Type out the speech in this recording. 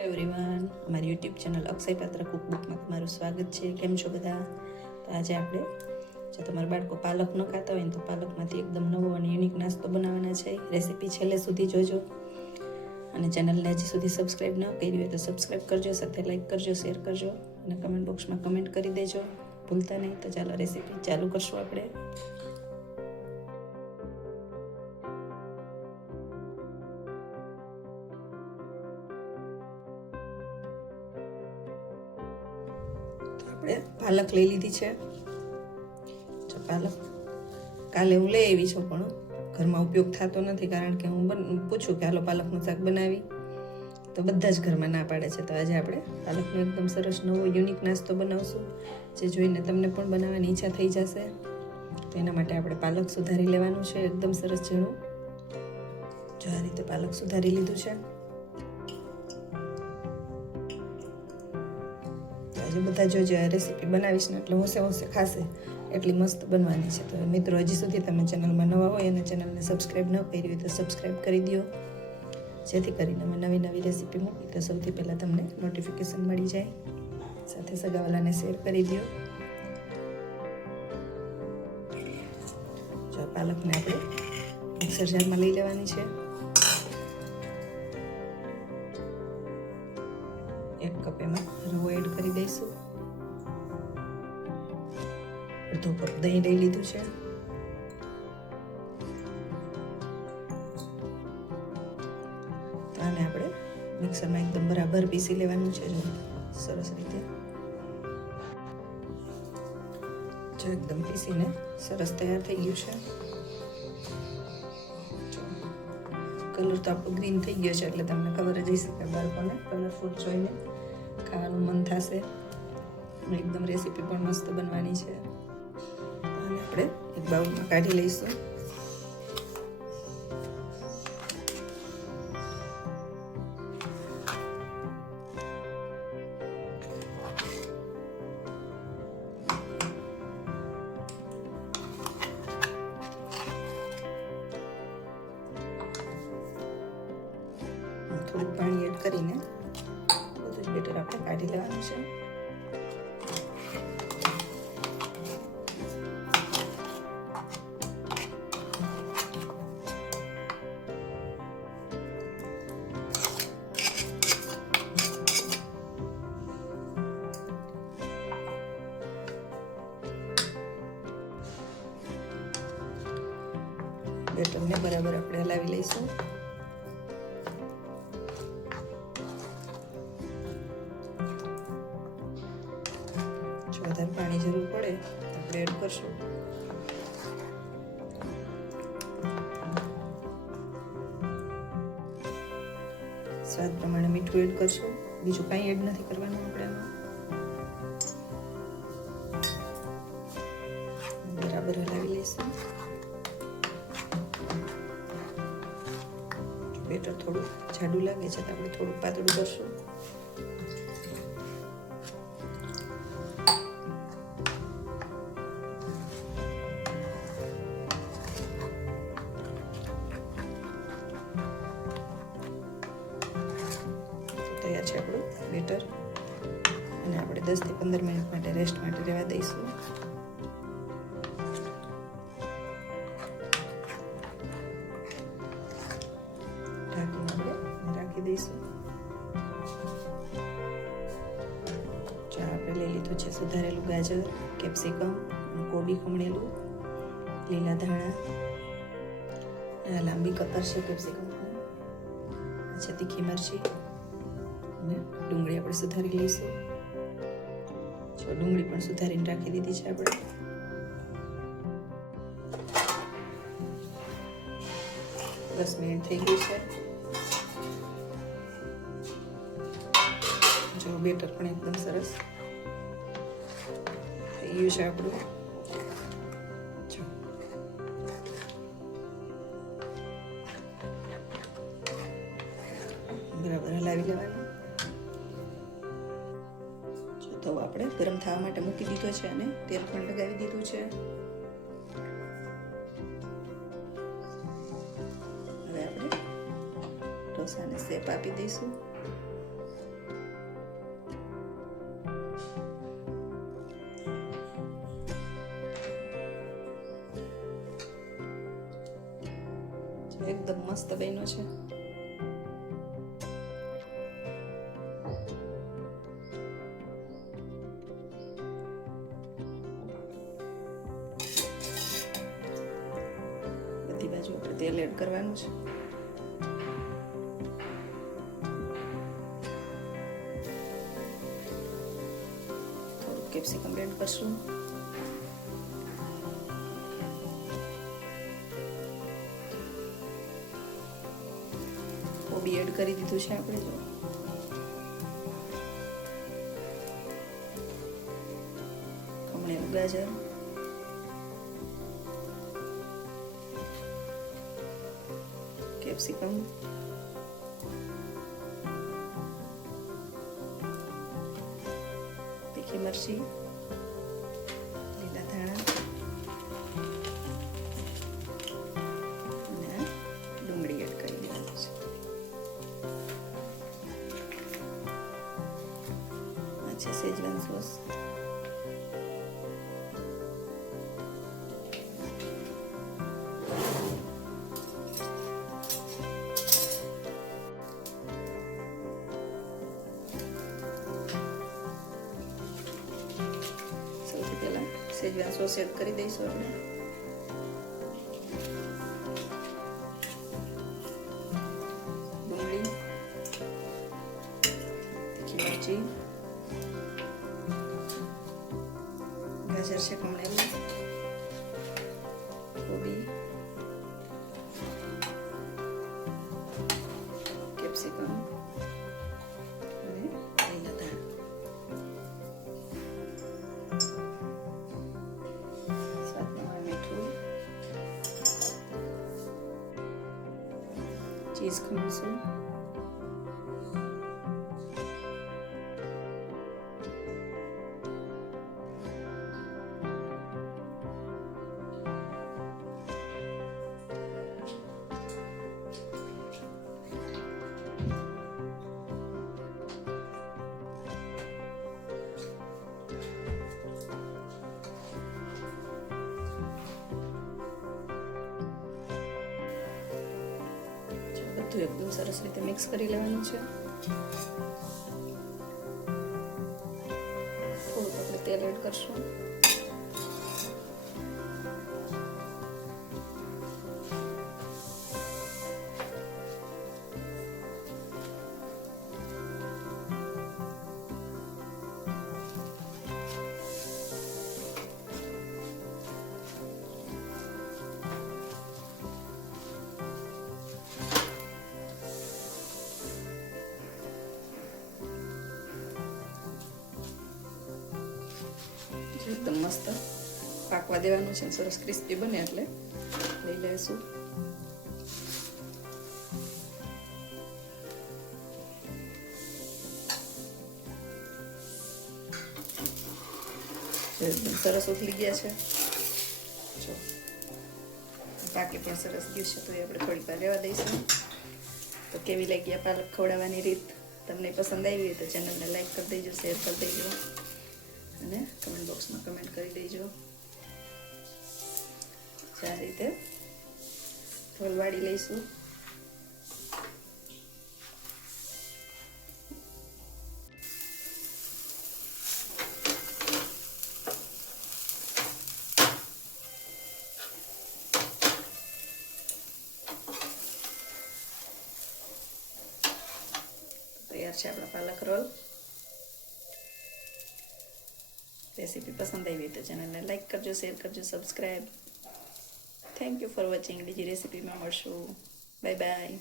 Everyone અમારી YouTube channel Akshay પાત્ર કુકબુકમાં તમારું સ્વાગત છે. કેમ છો બધા? તો આજે આપણે, જો તમારા બાળકો પાલક ન ખાતા હોય તો પાલકમાંથી એકદમ નવો અને યુનિક નાસ્તો બનાવવાના છે. રેસીપી છેલ્લે સુધી જોજો. અને ચેનલને હજી સુધી સબસ્ક્રાઈબ ન કરી હોય તો સબસ્ક્રાઈબ કરજો, સાથે લાઈક કરજો શેર કરજો અને કમેન્ટ બોક્સમાં કમેન્ટ કરી દેજો. ભૂલતા નહીં તો ચાલો રેસીપી ચાલુ કરશું આપણે. આપણે પાલક લઈ લીધી છે. જો પાલક કાલે હું લઈ આવી છું, પણ ઘરમાં ઉપયોગ થતો નથી કારણ કે હું પૂછું કે હાલો પાલકનું શાક બનાવી. તો બધા જ ઘરમાં ના પાડે છે. તો આજે આપણે પાલકનો એકદમ સરસ નવો યુનિક નાસ્તો બનાવશું, જે જોઈને તમને પણ બનાવવાની ઈચ્છા થઈ જશે. તો એના માટે આપણે પાલક સુધારી લેવાનું છે. એકદમ સરસ ઝીણું. જો આ રીતે પાલક સુધારી લીધું છે. આજે બધા જો જે રેસીપી બનાવીશ ને એટલે હોશે હોશે ખાશે. એટલી મસ્ત બનવાની છે. તો મિત્રો, હજી સુધી તમે ચેનલમાં નવા હોય અને ચેનલને સબસ્ક્રાઈબ ન કરી હોય તો સબસ્ક્રાઈબ કરી દો. જેથી કરીને અમે નવી નવી રેસીપી મૂકી તો સૌથી પહેલાં તમને નોટિફિકેશન મળી જાય. સાથે સગાવાલાને શેર કરી દો. જો પાલકને આપણે મિક્સર જારમાં લઈ લેવાની છે. એક કપ એમાં રવો એડ કરી દઈશું. અડધો કપ દહીં લઈ લીધું છે. આને આપણે મિક્સરમાં એકદમ બરાબર પીસી લેવાનું છે જો. સરસ રીતે. જો એકદમ પીસીને સરસ તૈયાર થઈ ગયું છે. કલર તો આપણો ગ્રીન થઈ ગયો છે, એટલે તમને ખબર જ હશે કે બાળકોને કલરફુલ જોઈને ખાવાનું મન થશે. એકદમ રેસીપી પણ મસ્ત બનવાની છે. અને આપણે એક બાઉલમાં કાઢી લઈશું. થોડુંક પાણી એડ કરીને આપણે કાઢી લેવાનું છે. બેટરને બરાબર આપણે હલાવી લઈશું. એડ કરશું. સ્વાદ પ્રમાણે મીઠું એડ કરશું. બીજું કાંઈ એડ નથી કરવાનું આપણે એમાં. બરાબર હલાવી લઈશું. બેટર થોડું જાડું લાગે છે તો આપણે થોડું પાતળું કરશું. પંદર મિનિટ માટે રેસ્ટ માટે રહેવા દઈશું. ઢાંકીને રાખી દઈશું. ચા આપણે લઈ લીધું સુધારેલું ગાજર, કેપ્સિકમ કોબી ખમણેલું, લીલા ધાણા લાંબી કતર છે કેપ્સિકમ. છે તીખી મરચી. અને ડુંગળી આપણે સુધારી લઈશું. જો ડુંગળી પણ સુધારીને રાખી દીધી છે આપણે. દસ મિનિટ થઈ ગઈ છે. જો બેટર પણ એકદમ સરસ થઈ ગયું છે આપણું. બરાબર હલાવી લેવાનું. તવો આપણે ગરમ થવા માટે મૂકી દીધો છે અને તેલ પણ લગાવી દીધું છે. હવે આપણે ઢોસાને શેપ આપી દઈશું. એકદમ મસ્ત બન્યો છે. બાજુ તેલ એડ કરવાનું છે. થોડું કેપ્સિકમ એડ કરશું. કોબી એડ કરી દીધું છે આપણે જો. ખમણેલું ગાજર. કેપ્સિકમ તીખી મરચી લીલા ધાણા અને ડુંગળી એડ કરી દેવાની છે આ છે સેજવાન સોસ પહેલા સેજવાન સોસ એડ કરી દઈશું આપણે ડુંગળી તીખી મરચી ગાજર છે Please come soon. બધું એકદમ સરસ રીતે મિક્સ કરી લેવાનું છે. થોડુંક આપણે તેલ એડ કરશું. એકદમ મસ્ત પાકવા દેવાનું છે. સરસ ક્રિસ્પી બને એટલે. લઈ લેશું. એકદમ સરસ ઉથલી ગયા છે. જો. પાકી પણ સરસ ગયું છે. તો એ આપણે થોડીક વાર રહેવા દઈશું. તો કેવી લાગી આ પાલક ખવડાવવાની રીત? તમને પસંદ આવી હોય તો ચેનલને લાઈક કરી દેજો, શેર કરી દેજો. અને કમેન્ટ બોક્સમાં કમેન્ટ કરી દેજો. આ રીતે ઢોલવાડી લઈશું. તૈયાર છે આપણા પાલક રોલ. રેસીપી પસંદ આવી તો ચેનલને લાઈક કરજો, શેર કરજો, subscribe. Thank you for watching બીજી રેસીપીમાં મળશું. Bye bye